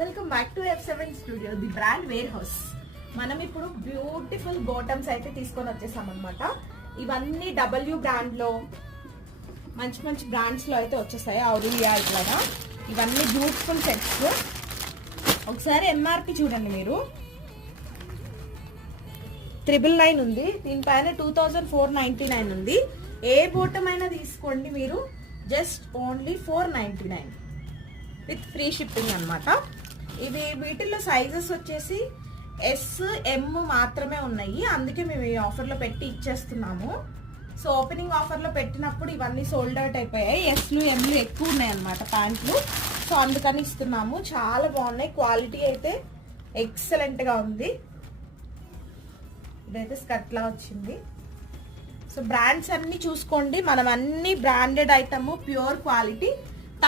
Welcome back to F7 studio the brand warehouse. మనం ఇప్పుడు beautiful bottoms అయితే తీసుకొని వచ్చేసాం అనమాట. ఇవన్నీ W బ్రాండ్ లో మంచి మంచి బ్రాండ్స్ లో అయితే వచ్చేస్తాయి. అవురియా ఇట్లాగా ఇవన్నీ బ్యూటిఫుల్ సెట్స్. ఒకసారి MRP చూడండి మీరు, 999 ఉంది. దీనిపైన 2499 ఉంది. ఏ బాటమ్ అయినా తీసుకోండి మీరు, just only 499 with free shipping అనమాట. ఇవి వీటిల్లో సైజెస్ వచ్చేసి S, M మాత్రమే ఉన్నాయి. అందుకే మేము ఈ ఆఫర్లో పెట్టి ఇచ్చేస్తున్నాము. సో ఓపెనింగ్ ఆఫర్లో పెట్టినప్పుడు ఇవన్నీ సోల్డ్ అవుట్ అయిపోయాయి. Sలు, Mలు ఎక్కువ ఉన్నాయి అనమాట ప్యాంట్లు. సో అందుకని ఇస్తున్నాము. చాలా బాగున్నాయి, క్వాలిటీ అయితే ఎక్సలెంట్గా ఉంది. ఇదైతే స్కర్ట్ లా వచ్చింది. సో బ్రాండ్స్ అన్ని చూసుకోండి, మనం అన్ని బ్రాండెడ్ ఐటమ్, ప్యూర్ క్వాలిటీ.